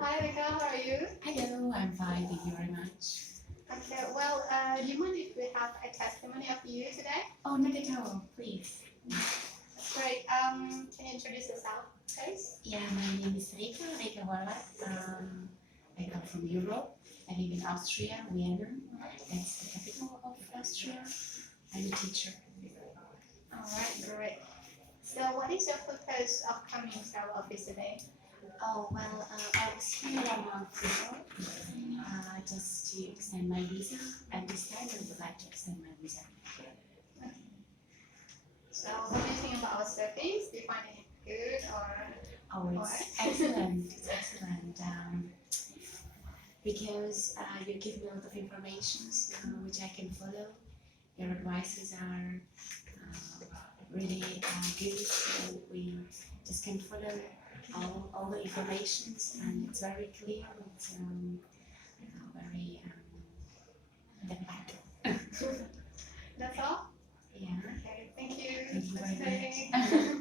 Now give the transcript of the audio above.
Hi, Rika, how are you? Hello, I'm fine, thank you very much. Okay, well, do you mind if we have a testimony of you today? Oh, not at all, please. Great. Can you introduce yourself, please? Yeah, my name is Rika Horvat. I come from Europe. I live in Austria, Vienna. That's the capital of Austria. I'm a teacher. All right, great. So, what is your purpose of coming to our office today? Oh, well, I was here 1 month ago just to extend my visa, and this time I would like to extend my visa. So, what do you think about our service? Do you find it good or Oh, it's excellent. It's excellent. Because you give me a lot of information which I can follow. Your advices are really good, so we just can follow all the informations, and it's very clear. It's very That's all? yeah. Okay, thank you. Thank you very Okay. much.